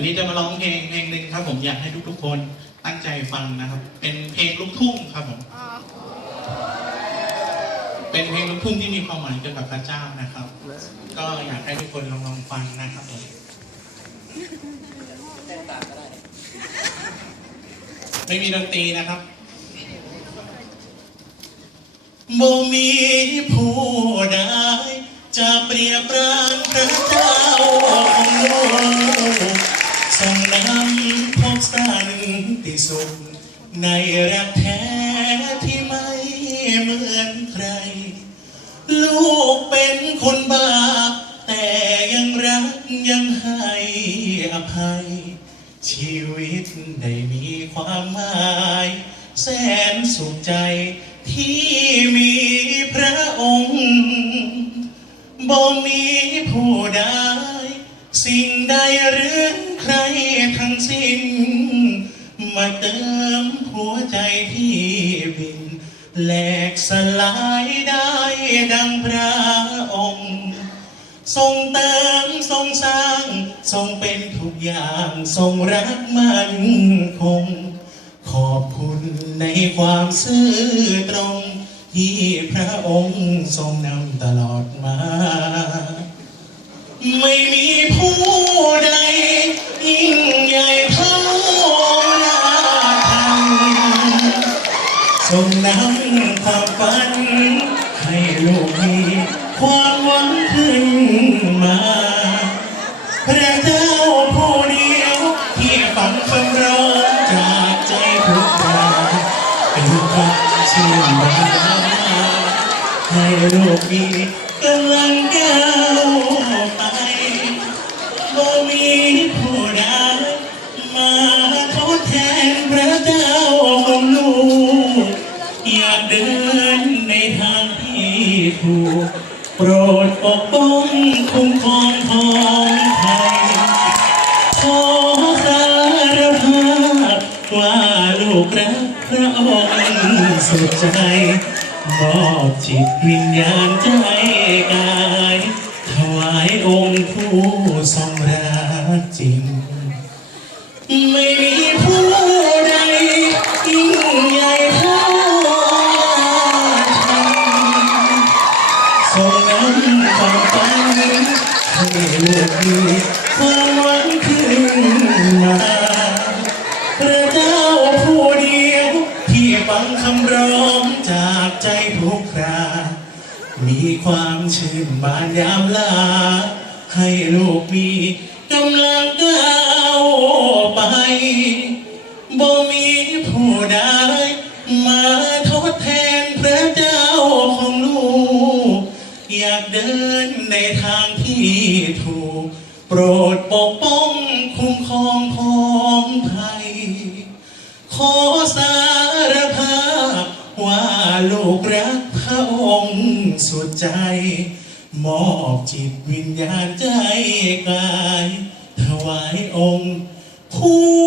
วันนี้จะมาร้องเพลงเพลงหนึ่งครับ ผมอยากให้ทุกๆคนตั้งใจฟังนะครับ เป็นเพลงลูกทุ่งครับผม เป็นเพลงลูกทุ่งที่มีความหมายเกี่ยวกับพระเจ้านะครับ ก็อยากให้ทุกคนลองลองฟังนะครับผมไม่มีดนตรีนะครับบ่มีผู้ใดจะเปรียบปรานพระ ในรักแท้ที่ไม่เหมือนใคร ลูกเป็นคนบาปแต่ยังรักยังให้อภัย ชีวิตได้มีความหมาย แสนสุขใจที่มีพระองค์บ่มีผู้ใดสิ่งใดหรือใครทั้งสิ้น มาเติม หัวใจที่บินแหลกสลายได้ดังพระองค์ ทรงเติมทรงสร้าง ทรงเป็นทุกอย่างทรงรักมันคง ขอบคุณในความซื่อตรง ที่พระองค์ทรงนำตลอด ทรงนำความฝัน ให้ลูกมีความหวังขึ้นมาพระเจ้าผู้เดียวที่ฝังคำร้องจากใจทุกราเป็นความเชื่อมาให้ลูกมีกำลังก้าวไปบ่มี ผูกโปรดปกป้องคุ้มครองของไทยขอสารภาพว่าลูกรักพระองค์สุดใจมอบจิตวิญญาณใจกายถวายองค์ผู้ทรงรักจริง ไม่มี ลูกมีความหวังขึ้นมาพระเจ้าผู้เดียว ที่ฟังคำร้องจากใจทุกครามีความชื่นบานยามลา ให้ลูกมีกำลังก้าวไปบ่มีผู้ใดมาทดแทนพระเจ้าของลูก อยากเดินในทาง ที่ถูก โปรดปกป้องคุ้มครองของไทย ขอสารภาพว่าลูกรักพระองค์สุดใจ มอบจิตวิญญาณใจกายถวายองค์ผู้